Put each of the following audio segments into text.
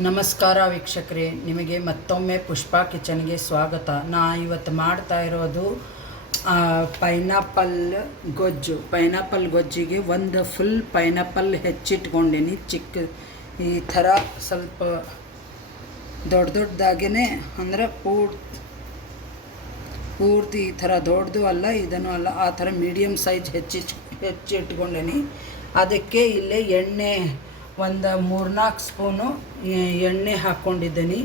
ನಮಸ್ಕಾರ ವೀಕ್ಷಕರೇ, ನಿಮಗೆ ಮತ್ತೊಮ್ಮೆ ಪುಷ್ಪಾ ಕಿಚನ್ಗೆ ಸ್ವಾಗತ. ನಾ ಇವತ್ತು ಮಾಡ್ತಾ ಇರೋದು ಪೈನಾಪಲ್ ಗೊಜ್ಜು. ಪೈನಾಪಲ್ ಗೊಜ್ಜಿಗೆ ಒಂದು ಫುಲ್ ಪೈನಾಪಲ್ ಹೆಚ್ಚಿಟ್ಕೊಂಡೀನಿ. ಚಿಕ್ಕ, ಈ ಥರ ಸ್ವಲ್ಪ ದೊಡ್ಡ ದೊಡ್ಡದಾಗೇ ಅಂದರೆ ಪೂರ್ತಿ ಪೂರ್ತಿ ಈ ಥರ ದೊಡ್ಡದು ಅಲ್ಲ, ಇದನ್ನು ಅಲ್ಲ, ಆ ಥರ ಮೀಡಿಯಮ್ ಸೈಜ್ ಹೆಚ್ಚಿಚ್ ಹೆಚ್ಚಿಟ್ಕೊಂಡೀನಿ. ಅದಕ್ಕೆ ಇಲ್ಲೇ ಎಣ್ಣೆ ಒಂದು ಮೂರ್ನಾಲ್ಕು ಸ್ಪೂನು ಎಣ್ಣೆ ಹಾಕ್ಕೊಂಡಿದ್ದೀನಿ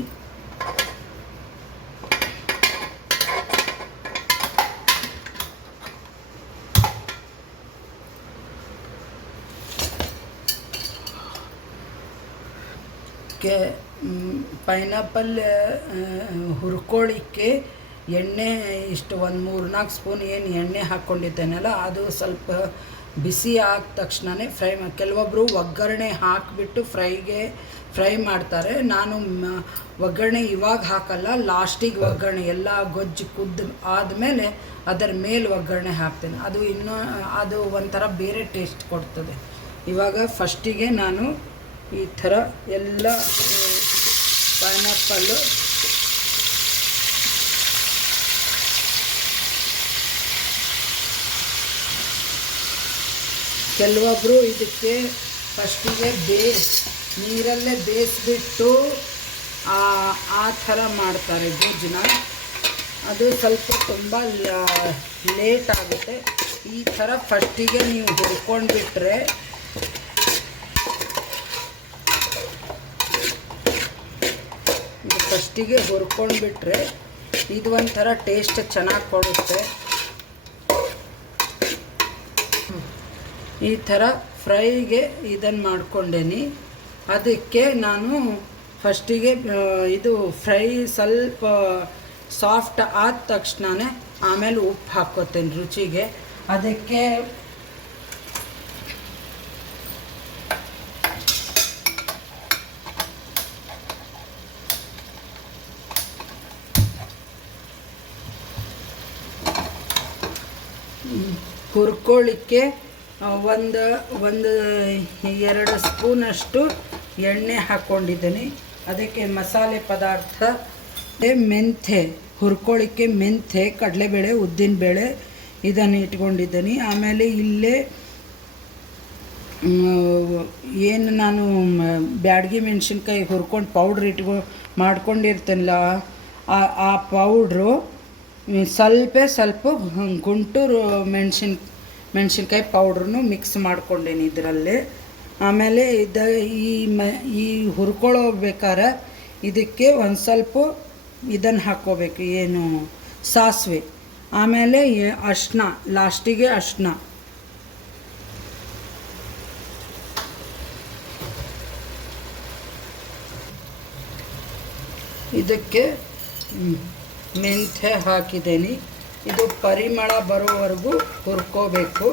ಕೆ ಪೈನಾಪಲ್ ಹುರ್ಕೊಳ್ಳಿಕ್ಕೆ ಎಣ್ಣೆ ಇಷ್ಟು ಒಂದು ಮೂರು ನಾಲ್ಕು ಸ್ಪೂನ್ ಏನು ಎಣ್ಣೆ ಹಾಕ್ಕೊಂಡಿದ್ದೇನಲ್ಲ ಅದು ಸ್ವಲ್ಪ ಬಿಸಿ ಆದ ತಕ್ಷಣವೇ ಫ್ರೈ ಕೆಲವೊಬ್ಬರು ಒಗ್ಗರಣೆ ಹಾಕಿಬಿಟ್ಟು ಫ್ರೈಗೆ ಫ್ರೈ ಮಾಡ್ತಾರೆ. ನಾನು ಒಗ್ಗರಣೆ ಇವಾಗ ಹಾಕಲ್ಲ ಲಾಸ್ಟಿಗೆ ಒಗ್ಗರಣೆ ಎಲ್ಲ ಗೊಜ್ಜು ಕುದ್ದು ಆದಮೇಲೆ ಅದರ ಮೇಲೆ ಒಗ್ಗರಣೆ ಹಾಕ್ತೇನೆ. ಅದು ಇನ್ನೂ ಅದು ಒಂಥರ ಬೇರೆ ಟೇಸ್ಟ್ ಕೊಡ್ತದೆ. ಇವಾಗ ಫಸ್ಟಿಗೆ ನಾನು ಈ ಥರ ಎಲ್ಲ ಪೈನಾಪಲ್ಲು ಕೆಲವೊಬ್ಬರು ಇದಕ್ಕೆ ಫಸ್ಟಿಗೆ ಬೇಸ್, ನೀರಲ್ಲೇ ಬೇಯಿಸ್ಬಿಟ್ಟು ಆ ಥರ ಮಾಡ್ತಾರೆ ಗೊಜ್ಜನ್ನ ಅದು ಸ್ವಲ್ಪ ತುಂಬ ಲೇಟ್ ಆಗುತ್ತೆ. ಈ ಥರ ಫಸ್ಟಿಗೆ ನೀವು ಹುರ್ಕೊಂಡ್ಬಿಟ್ರೆ ಫಸ್ಟಿಗೆ ಹುರ್ಕೊಂಡ್ಬಿಟ್ರೆ ಇದು ಒಂಥರ ಟೇಸ್ಟ್ ಚೆನ್ನಾಗಿ ಕೊಡುತ್ತೆ. ಈ ಥರ ಫ್ರೈಗೆ ಇದನ್ನು ಮಾಡ್ಕೊಂಡೇನಿ. ಅದಕ್ಕೆ ನಾನು ಫಸ್ಟಿಗೆ ಇದು ಫ್ರೈ ಸ್ವಲ್ಪ ಸಾಫ್ಟ್ ಆದ ತಕ್ಷಣವೇ ಆಮೇಲೆ ಉಪ್ಪು ಹಾಕ್ಕೋತೇನೆ ರುಚಿಗೆ. ಅದಕ್ಕೆ ಹುರ್ಕೊಳ್ಳಿಕ್ಕೆ ಒಂದು ಒಂದು, ಎರಡು ಸ್ಪೂನಷ್ಟು ಎಣ್ಣೆ ಹಾಕ್ಕೊಂಡಿದ್ದೀನಿ ಅದಕ್ಕೆ ಮಸಾಲೆ ಪದಾರ್ಥ ಮೆಂತೆ ಹುರ್ಕೊಳ್ಳಿಕ್ಕೆ ಮೆಂಥೆ ಕಡಲೆಬೇಳೆ, ಉದ್ದಿನಬೇಳೆ ಇದನ್ನು ಇಟ್ಕೊಂಡಿದ್ದೀನಿ. ಆಮೇಲೆ ಇಲ್ಲೇ ಏನು ನಾನು, ಬ್ಯಾಡ್ಗಿ ಮೆಣಸಿನ್ಕಾಯಿ ಹುರ್ಕೊಂಡು ಪೌಡ್ರ್ ಇಟ್ಕೊ, ಮಾಡ್ಕೊಂಡಿರ್ತೀನಲ್ಲ, ಆ ಪೌಡ್ರು ಸ್ವಲ್ಪ ಸ್ವಲ್ಪ ಗುಂಟೂರು ಮೆಣಸಿನ ಮೆಣಸಿನ್ಕಾಯಿ ಪೌಡ್ರನ್ನು ಮಿಕ್ಸ್ ಮಾಡ್ಕೊಂಡೇನಿ ಇದರಲ್ಲಿ. ಆಮೇಲೆ ಇದ ಈ ಮ, ಈ ಹುರ್ಕೊಳ್ಳೋಬೇಕಾರೆ ಇದಕ್ಕೆ ಒಂದು ಸ್ವಲ್ಪ ಇದನ್ನು ಹಾಕ್ಕೋಬೇಕು, ಏನು ಸಾಸಿವೆ. ಆಮೇಲೆ ಅರ್ಶಿನ ಲಾಸ್ಟಿಗೆ ಅರ್ಶಿನ ಇದಕ್ಕೆ ಮೆಂತ್ಯ ಹಾಕಿದ್ದೀನಿ ಇದು ಪರಿಮಳ ಬರೋವರೆಗೂ ಹುರ್ಕೋಬೇಕು.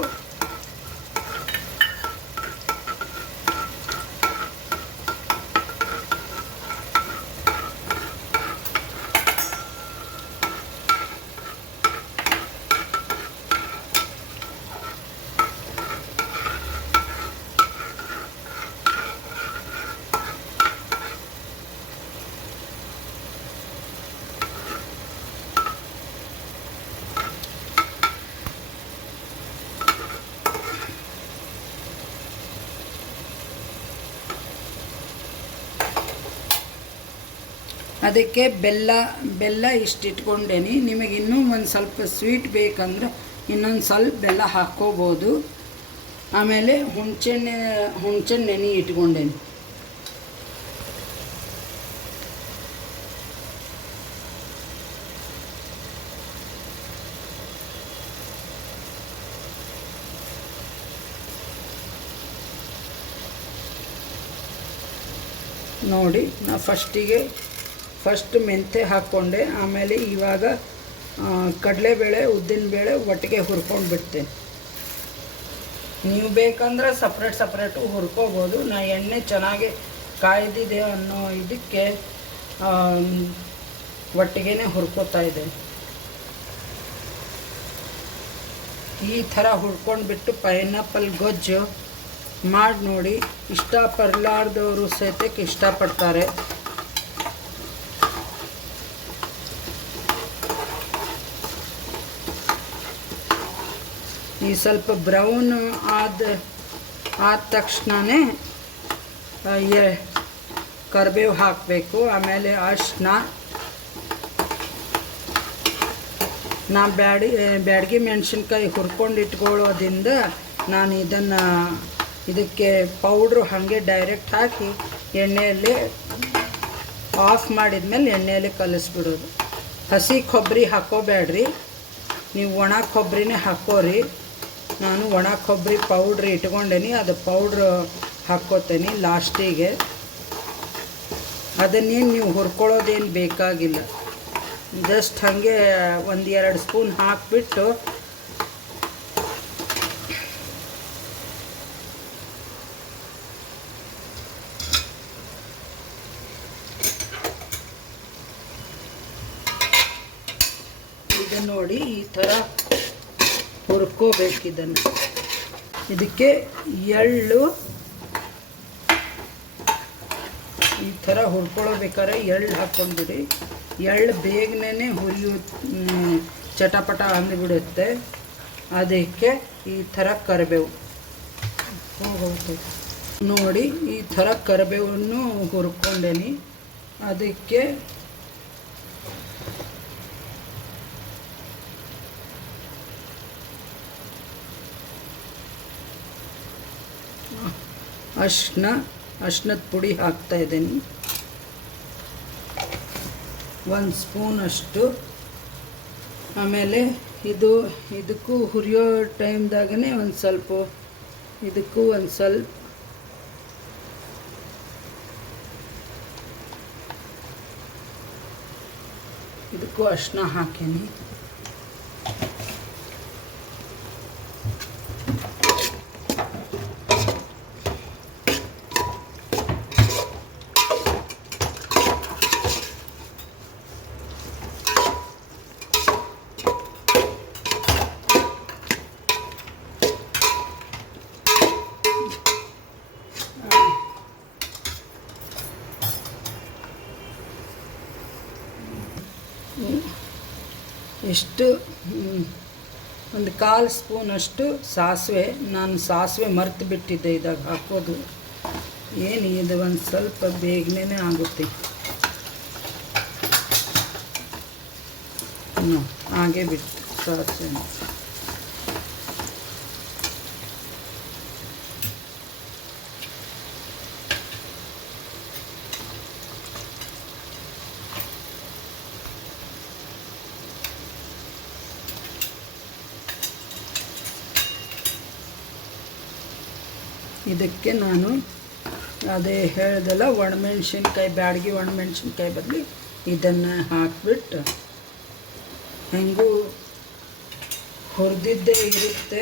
ಅದಕ್ಕೆ ಬೆಲ್ಲ ಬೆಲ್ಲ ಇಷ್ಟು ಇಟ್ಕೊಂಡೇನಿ ನಿಮಗೆ ಇನ್ನೂ ಒಂದು ಸ್ವಲ್ಪ ಸ್ವೀಟ್ ಬೇಕಂದ್ರೆ ಇನ್ನೊಂದು ಸ್ವಲ್ಪ ಬೆಲ್ಲ ಹಾಕ್ಕೋಬೋದು. ಆಮೇಲೆ ಹುಣ್ಸೆಣ್ಣೆ ಹುಣ್ಸೆಣ್ಣೆನಿ ನೆನೆ ಇಟ್ಕೊಂಡೇನಿ. ನೋಡಿ, ನಾ ಫಸ್ಟಿಗೆ ಫಸ್ಟ್ ಮೆಂತೆ ಹಾಕ್ಕೊಂಡೆ, ಆಮೇಲೆ ಇವಾಗ ಕಡಲೆಬೇಳೆ ಉದ್ದಿನ ಬೇಳೆ ಒಟ್ಟಿಗೆ ಹುರ್ಕೊಂಡು ಬಿಡ್ತೇನೆ. ನೀವು ಬೇಕಂದ್ರೆ ಸಪ್ರೇಟ್ ಸಪ್ರೇಟು ಹುರ್ಕೋಬೋದು. ನಾ ಎಣ್ಣೆ ಚೆನ್ನಾಗಿ ಕಾಯ್ದಿದೆ ಅನ್ನೋ ಇದಕ್ಕೆ ಒಟ್ಟಿಗೆ ಹುರ್ಕೋತಾ ಇದೆ ಈ ಥರ ಹುರ್ಕೊಂಡ್ಬಿಟ್ಟು ಪೈನಾಪಲ್ ಗೊಜ್ಜು ಮಾಡಿ ನೋಡಿ. ಇಷ್ಟಪಡಲಾರ್ದವರು ಸಹಿತಕ್ಕೆ ಇಷ್ಟಪಡ್ತಾರೆ. ಈ ಸ್ವಲ್ಪ ಬ್ರೌನ್ ಆದ ಆದ ತಕ್ಷಣವೇ ಕರಿಬೇವು ಹಾಕಬೇಕು. ಆಮೇಲೆ ಅರ್ಶಿನ. ನಾ ಬ್ಯಾಡಿ ಬ್ಯಾಡಗಿ ಮೆಣಸಿನ್ಕಾಯಿ ಹುರ್ಕೊಂಡು ಇಟ್ಕೊಳ್ಳೋದ್ರಿಂದ ನಾನು ಇದನ್ನು, ಇದಕ್ಕೆ ಪೌಡ್ರು ಹಾಗೆ ಡೈರೆಕ್ಟ್ ಹಾಕಿ ಎಣ್ಣೆಯಲ್ಲಿ ಆಫ್ ಮಾಡಿದ ಮೇಲೆ ಎಣ್ಣೆಯಲ್ಲಿ ಕಲಿಸ್ಬಿಡೋದು. ಹಸಿ ಕೊಬ್ಬರಿ ಹಾಕೋಬೇಡ್ರಿ. ನೀವು ಒಣ ಕೊಬ್ಬರಿನೇ ಹಾಕೋರಿ. ನಾನು ಒಣ ಕೊಬ್ಬರಿ ಪೌಡ್ರ್ ಇಟ್ಕೊಂಡೇನಿ, ಅದು ಪೌಡ್ರ್ ಹಾಕ್ಕೋತೇನೆ ಲಾಸ್ಟಿಗೆ. ಅದನ್ನೇನು ನೀವು ಹುರ್ಕೊಳ್ಳೋದೇನು ಬೇಕಾಗಿಲ್ಲ. ಜಸ್ಟ್ ಹಾಗೆ ಒಂದು ಎರಡು ಸ್ಪೂನ್ ಹಾಕಿಬಿಟ್ಟು ಇದು ನೋಡಿ ಈ ಥರ ಹುರ್ಕೋಬೇಕು ಇದನ್ನು ಇದಕ್ಕೆ ಎಳ್ಳು ಈ ಥರ ಹುರ್ಕೊಳ್ಬೇಕಾದ್ರೆ ಎಳ್ಳು ಹಾಕ್ಕೊಂಡ್ಬಿಡಿ. ಎಳ್ಳು ಬೇಗನೆ ಹುರಿಯೋ ಚಟಪಟ ಅಂದ್ಬಿಡುತ್ತೆ. ಅದಕ್ಕೆ ಈ ಥರ ಕರಿಬೇವು. ಹೋಗುತ್ತೆ ನೋಡಿ, ಈ ಥರ ಕರಿಬೇವನ್ನು ಹುರ್ಕೊಂಡೇನಿ. ಅದಕ್ಕೆ ಅರ್ಶಿನ ಅರ್ಶಿನದ ಪುಡಿ ಹಾಕ್ತಾ ಇದ್ದೀನಿ. ಒಂದು ಸ್ಪೂನ್ ಅಷ್ಟು. ಆಮೇಲೆ ಇದು, ಇದಕ್ಕೂ ಹುರಿಯೋ ಟೈಮ್ದಾಗನೇ ಒಂದು ಸ್ವಲ್ಪ, ಇದಕ್ಕೂ ಒಂದು ಸ್ವಲ್ಪ. ಇದಕ್ಕೂ ಅರ್ಶಿನ ಹಾಕೀನಿ ಇಷ್ಟು ಮ್, ಒಂದು ಕಾಲು ಸ್ಪೂನಷ್ಟು ಸಾಸಿವೆ. ನಾನು ಸಾಸಿವೆ ಮರೆತು ಬಿಟ್ಟಿದ್ದೆ ಇದಾಗ ಹಾಕೋದು. ಏನು ಇದು? ಒಂದು ಸ್ವಲ್ಪ ಬೇಗನೆ ಆಗುತ್ತೆ. ಹಾಗೆ ಬಿಟ್ಟು ಸಾಸಿವೆ. ಇದಕ್ಕೆ ನಾನು ಅದೇ ಹೇಳ್ದಲ್ಲ ಒಣಮೆಣ್ಸಿನ್ಕಾಯಿ, ಬ್ಯಾಡಗಿ ಒಣಮೆಣ್ಸಿನ್ಕಾಯಿ ಬದಲು ಇದನ್ನು ಹಾಕಿಬಿಟ್ಟು ಹೆಂಗೂ ಹುರಿದಿದ್ದೇ ಇರುತ್ತೆ.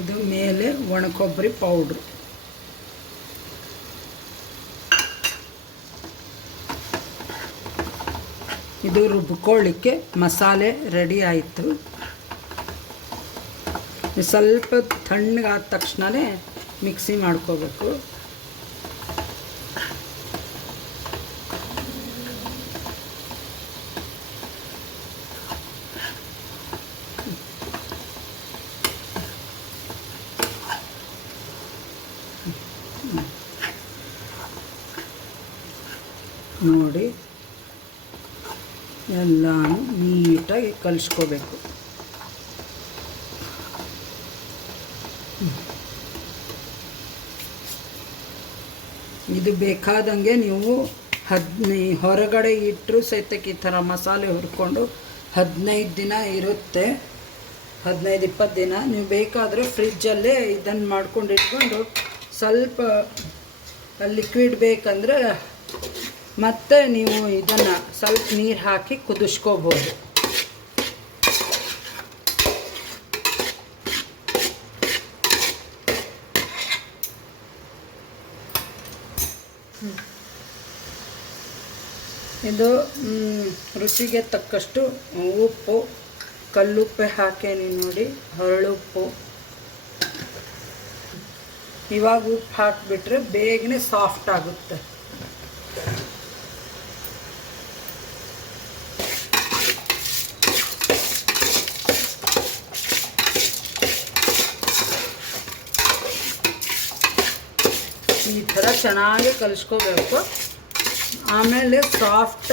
ಇದು ಮೇಲೆ ಒಣ ಕೊಬ್ಬರಿ ಪೌಡ್ರ್. ಇದು ರುಬ್ಕೊಳ್ಳಿಕ್ಕೆ ಮಸಾಲೆ ರೆಡಿ ಆಯಿತು. ಸ್ವಲ್ಪ ತಣ್ಣಗಾದ ತಕ್ಷಣವೇ ಮಿಕ್ಸಿ ಮಾಡ್ಕೋಬೇಕು. ನೋಡಿ ಎಲ್ಲನೂ ನೀಟಾಗಿ ಕಲಿಸ್ಕೋಬೇಕು. ಇದು ಬೇಕಾದಂಗೆ ನೀವು ಹದಿನೈ ಹೊರಗಡೆ ಇಟ್ಟರು ಸಹಿತಕ್ಕೆ ಈ ಥರ ಮಸಾಲೆ ಹುರ್ಕೊಂಡು ಹದಿನೈದು ದಿನ ಇರುತ್ತೆ. ಹದಿನೈದು, ಇಪ್ಪತ್ತು ದಿನ. ನೀವು ಬೇಕಾದರೆ ಫ್ರಿಜ್ಜಲ್ಲೇ ಇದನ್ನು ಮಾಡ್ಕೊಂಡು ಇಟ್ಕೊಂಡು ಸ್ವಲ್ಪ ಲಿಕ್ವಿಡ್ ಬೇಕಂದರೆ ಮತ್ತೆ ನೀವು ಇದನ್ನು ಸ್ವಲ್ಪ ನೀರು ಹಾಕಿ ಕುದಿಸ್ಕೋಬೋದು. ಇದು ರುಚಿಗೆ ತಕ್ಕಷ್ಟು ಉಪ್ಪು, ಕಲ್ಲುಪ್ಪೆ ಹಾಕೇನಿ ನೋಡಿ, ಹರಳುಪ್ಪು. ಇವಾಗ ಉಪ್ಪು ಹಾಕಿಬಿಟ್ರೆ ಬೇಗನೆ ಸಾಫ್ಟ್ ಆಗುತ್ತೆ. ಈ ಥರ ಚೆನ್ನಾಗಿ ಕಲಿಸ್ಕೋಬೇಕು. ಆಮೇಲೆ ಸಾಫ್ಟ್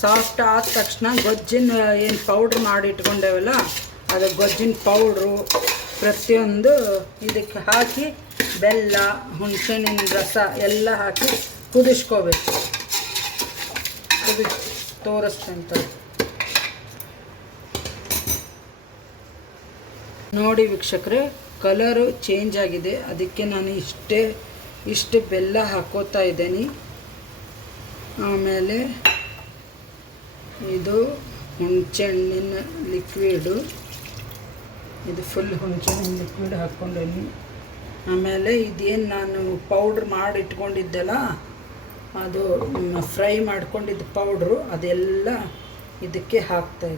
ಸಾಫ್ಟ್ ಆದ ತಕ್ಷಣ ಗೊಜ್ಜಿನ ಏನು ಪೌಡ್ರ್ ಮಾಡಿ ಇಟ್ಕೊಂಡೇವಲ್ಲ, ಅದು ಗೊಜ್ಜಿನ ಪೌಡ್ರು ಪ್ರತಿಯೊಂದು ಇದಕ್ಕೆ ಹಾಕಿ ಬೆಲ್ಲ, ಹುಣಸೆಹಣ್ಣಿನ ರಸ ಎಲ್ಲ ಹಾಕಿ ಕುದಿಸ್ಕೋಬೇಕು. ಕುದಿ ತೋರಿಸ್ತಂತ. ನೋಡಿ ವೀಕ್ಷಕರೆ, ಕಲರು ಚೇಂಜ್ ಆಗಿದೆ. ಅದಕ್ಕೆ ನಾನು ಇಷ್ಟೇ, ಇಷ್ಟು ಬೆಲ್ಲ ಹಾಕೋತಾ ಇದ್ದೀನಿ. ಆಮೇಲೆ ಇದು ಹುಣಸೆಹಣ್ಣಿನ ಲಿಕ್ವಿಡು ಇದು ಫುಲ್ ಹುಣಸೆಹಣ್ಣಿನ ಲಿಕ್ವಿಡ್ ಹಾಕ್ಕೊಂಡೀನಿ ಆಮೇಲೆ ಇದೇನು ನಾನು ಪೌಡ್ರ್ ಮಾಡಿ ಇಟ್ಕೊಂಡಿದ್ದೆಲ್ಲ ಅದು ಫ್ರೈ ಮಾಡ್ಕೊಂಡಿದ್ದ ಪೌಡ್ರು ಅದೆಲ್ಲ ಇದಕ್ಕೆ ಹಾಕ್ತಾ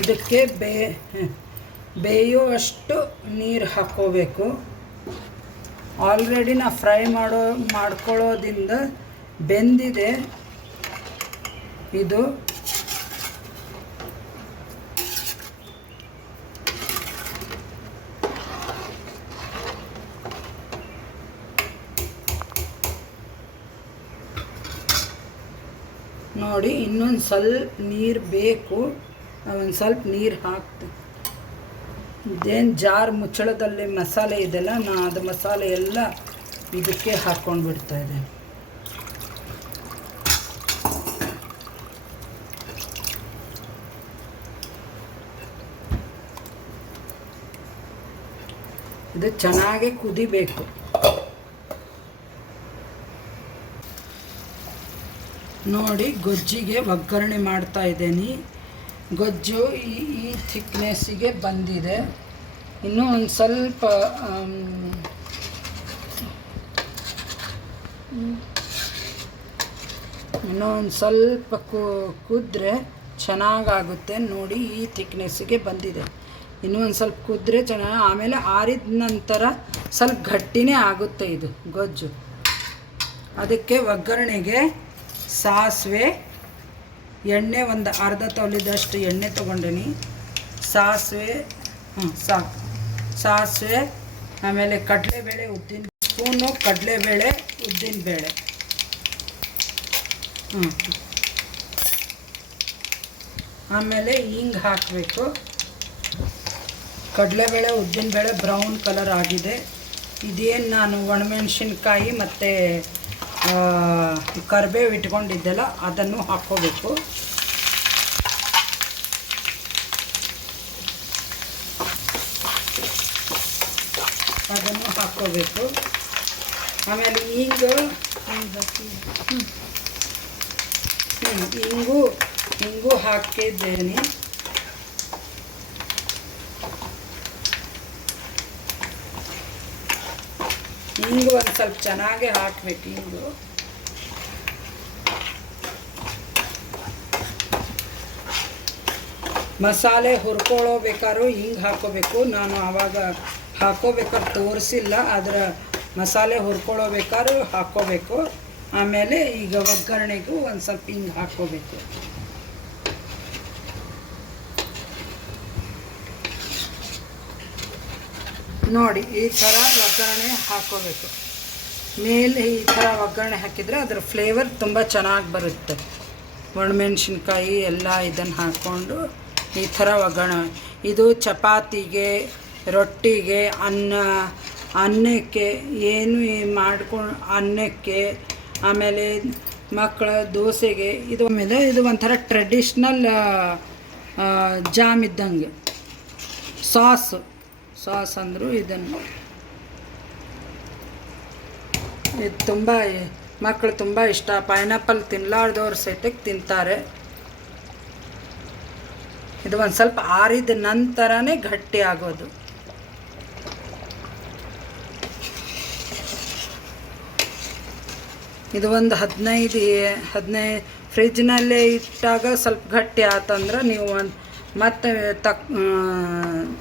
ಇದಕ್ಕೆ ಬೇ ಬೇಯುವಷ್ಟು ನೀರು ಹಾಕ್ಕೋಬೇಕು ಆಲ್ರೆಡಿ ನಾ ಫ್ರೈ ಮಾಡೋ, ಮಾಡ್ಕೊಳ್ಳೋದಿಂದ ಬೆಂದಿದೆ. ಇದು ನೋಡಿ, ಇನ್ನೊಂದು ಸ್ವಲ್ಪ ನೀರು ಬೇಕು. ಒಂದು ಸ್ವಲ್ಪ ನೀರು ಹಾಕ್ತು ಇದೇನು ಜಾರ್ ಮುಚ್ಚಳದಲ್ಲಿ ಮಸಾಲೆ ಇದೆಲ್ಲ, ನಾ ಅದು ಮಸಾಲೆ ಎಲ್ಲ ಇದಕ್ಕೆ ಹಾಕ್ಕೊಂಡು ಬಿಡ್ತಾ ಇದೆ ಇದು ಚೆನ್ನಾಗಿ ಕುದಿಬೇಕು. ನೋಡಿ, ಗೊಜ್ಜಿಗೆ ಒಗ್ಗರಣೆ ಮಾಡ್ತಾ ಇದ್ದೀನಿ. ಗೊಜ್ಜು ಈ ಈ ಥಿಕ್ನೆಸ್ಸಿಗೆ ಬಂದಿದೆ. ಇನ್ನೂ ಒಂದು ಸ್ವಲ್ಪ ಇನ್ನೂ ಒಂದು ಸ್ವಲ್ಪ ಕುದ್ರೆ ಚೆನ್ನಾಗಾಗುತ್ತೆ ನೋಡಿ ಈ ಥಿಕ್ನೆಸ್ಸಿಗೆ ಬಂದಿದೆ. ಇನ್ನೂ ಒಂದು ಸ್ವಲ್ಪ ಕುದ್ರೆ ಚೆನ್ನಾಗಿ ಆಮೇಲೆ ಆರಿದ ನಂತರ ಸ್ವಲ್ಪ ಗಟ್ಟಿನೇ ಆಗುತ್ತೆ ಇದು ಗೊಜ್ಜು. ಅದಕ್ಕೆ ಒಗ್ಗರಣೆಗೆ ಸಾಸಿವೆ ಎಣ್ಣೆ ಒಂದು ಅರ್ಧ ತೊಲಿದಷ್ಟು ಎಣ್ಣೆ ತೊಗೊಂಡಿನಿ. ಸಾಸಿವೆ ಹ್ಞೂ ಸಾಕು ಸಾಸಿವೆ, ಆಮೇಲೆ ಕಡಲೆಬೇಳೆ ಉದ್ದಿನ ಸ್ಪೂನು, ಕಡಲೆಬೇಳೆ ಉದ್ದಿನಬೇಳೆ ಹ್ಞೂ ಆಮೇಲೆ ಹಿಂಗೆ ಹಾಕಬೇಕು. ಕಡಲೆಬೇಳೆ ಉದ್ದಿನಬೇಳೆ ಬ್ರೌನ್ ಕಲರ್ ಆಗಿದೆ. ಇದೇನು ನಾನು ಒಣಮೆಣಸಿನ್ಕಾಯಿ ಮತ್ತು ಕರಿಬೇವು ಇಟ್ಕೊಂಡಿದ್ದೆಲ್ಲ ಅದನ್ನು ಹಾಕ್ಕೋಬೇಕು. ಅದನ್ನು ಹಾಕ್ಕೋಬೇಕು. ಆಮೇಲೆ ಹಿಂಗು ಹಿಂಗು ಹಿಂಗು ಹಾಕಿದ್ದೇನೆ. ಹಿಂಗು ಒಂದು ಸ್ವಲ್ಪ ಚೆನ್ನಾಗಿ ಹಾಕ್ಬೇಕು ಹಿಂಗು. ಮಸಾಲೆ ಹುರ್ಕೊಳ್ಳೋ ಬೇಕಾದ್ರೂ ಹಿಂಗೆ ಹಾಕೋಬೇಕು. ನಾನು ಆವಾಗ ಹಾಕೋಬೇಕಾದ್ರೆ ತೋರಿಸಿಲ್ಲ ಅದರ ಮಸಾಲೆ ಹುರ್ಕೊಳ್ಳೋ ಬೇಕಾದ್ರೂ ಹಾಕ್ಕೋಬೇಕು ಆಮೇಲೆ ಈಗ ಒಗ್ಗರಣೆಗೂ ಒಂದು ಸ್ವಲ್ಪ ಹಿಂಗೆ ಹಾಕ್ಕೋಬೇಕು ನೋಡಿ, ಈ ಥರ ಒಗ್ಗರಣೆ ಹಾಕೋಬೇಕು ಮೇಲೆ ಈ ಥರ ಒಗ್ಗರಣೆ ಹಾಕಿದರೆ ಅದರ ಫ್ಲೇವರ್ ತುಂಬ ಚೆನ್ನಾಗಿ ಬರುತ್ತೆ. ಒಣಮೆಣ್ಸಿನ್ಕಾಯಿ ಎಲ್ಲ ಇದನ್ನು ಹಾಕ್ಕೊಂಡು ಈ ಥರ ಒಗ್ಗರಣೆ ಇದು ಚಪಾತಿಗೆ, ರೊಟ್ಟಿಗೆ, ಅನ್ನ, ಅನ್ನಕ್ಕೆ, ಏನು ಮಾಡ್ಕೊಂಡು ಅನ್ನಕ್ಕೆ, ಆಮೇಲೆ ಮಕ್ಕಳ ದೋಸೆಗೆ, ಇದು ಆಮೇಲೆ ಇದು ಒಂಥರ ಟ್ರೆಡಿಷ್ನಲ್ ಜಾಮ್ ಇದ್ದಂಗೆ. ಸಾಸ್. ಸಾಸ್ ಅಂದರು ಇದನ್ನು. ಇದು ತುಂಬ ಮಕ್ಕಳು ತುಂಬ ಇಷ್ಟ. ಪೈನಾಪಲ್ ತಿನ್ನಲಾರ್ದವ್ರು ಸಹಿತಕ್ಕೆ ತಿಂತಾರೆ. ಇದು ಒಂದು ಸ್ವಲ್ಪ ಆರಿದ ನಂತರನೇ ಗಟ್ಟಿ ಆಗೋದು. ಇದು ಒಂದು ಹದಿನೈದು ಹದಿನೈದು ಫ್ರಿಜ್ನಲ್ಲೇ ಇಟ್ಟಾಗ ಸ್ವಲ್ಪ ಗಟ್ಟಿ ಆತಂದ್ರೆ ನೀವು ಒಂದು ಮತ್ತೆ ತಕ್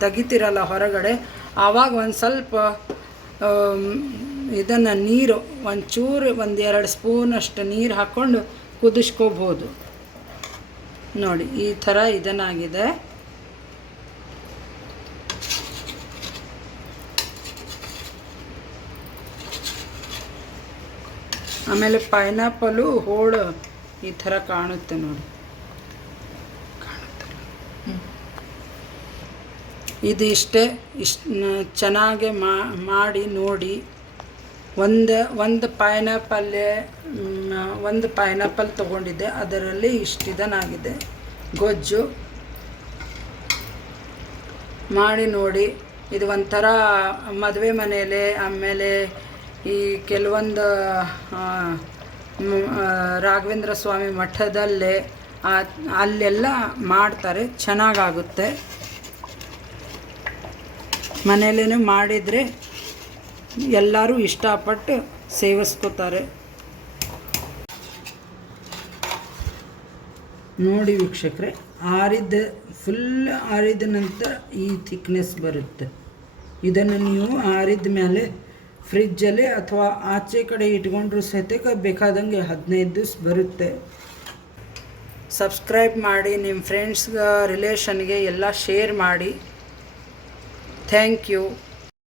ತೆಗಿತಿರಲ್ಲ ಹೊರಗಡೆ, ಆವಾಗ ಒಂದು ಸ್ವಲ್ಪ ಇದನ್ನು ನೀರು, ಒಂಚೂರು, ಒಂದು ಎರಡು ಸ್ಪೂನಷ್ಟು ನೀರು ಹಾಕ್ಕೊಂಡು ಕುದಿಸ್ಕೋಬೋದು. ನೋಡಿ, ಈ ಥರ ಇದನ್ನಾಗಿದೆ. ಆಮೇಲೆ ಪೈನಾಪಲು ಹೋಳು ಈ ಥರ ಕಾಣುತ್ತೆ ನೋಡಿ. ಇದು ಇಷ್ಟೇ ಇಷ್ಟು ಚೆನ್ನಾಗಿ ಮಾಡಿ ನೋಡಿ. ಒಂದು ಒಂದು ಪೈನಾಪಲ್ಲೆ ಒಂದು ಪೈನಾಪಲ್ ತೊಗೊಂಡಿದ್ದೆ. ಅದರಲ್ಲಿ ಇಷ್ಟು ಇದನ್ನಾಗಿದೆ ಗೊಜ್ಜು. ಮಾಡಿ ನೋಡಿ. ಇದು ಒಂಥರ ಮದುವೆ ಮನೆಯಲ್ಲಿ, ಆಮೇಲೆ ಈ ಕೆಲವೊಂದು ರಾಘವೇಂದ್ರ ಸ್ವಾಮಿ ಮಠದಲ್ಲೇ ಅಲ್ಲೆಲ್ಲ ಮಾಡ್ತಾರೆ. ಚೆನ್ನಾಗಾಗುತ್ತೆ. ಮನೆಯಲ್ಲೇ ಮಾಡಿದರೆ ಎಲ್ಲರೂ ಇಷ್ಟಪಟ್ಟು ಸೇವಿಸ್ಕೋತಾರೆ. ನೋಡಿ ವೀಕ್ಷಕರೆ, ಆರಿದ ಫುಲ್ ಆರಿದ ನಂತರ ಈ ಥಿಕ್ನೆಸ್ ಬರುತ್ತೆ. ಇದನ್ನು ನೀವು ಆರಿದ ಮೇಲೆ ಫ್ರಿಜ್ಜಲ್ಲಿ ಅಥವಾ ಆಚೆ ಕಡೆ ಇಟ್ಕೊಂಡ್ರು ಸಹಿತ ಬೇಕಾದಂಗೆ ಹದಿನೈದು ದಿವಸ ಬರುತ್ತೆ. ಸಬ್ಸ್ಕ್ರೈಬ್ ಮಾಡಿ, ನಿಮ್ಮ ಫ್ರೆಂಡ್ಸ್ಗೆ ರಿಲೇಷನ್ಗೆ ಎಲ್ಲ ಶೇರ್ ಮಾಡಿ. Thank you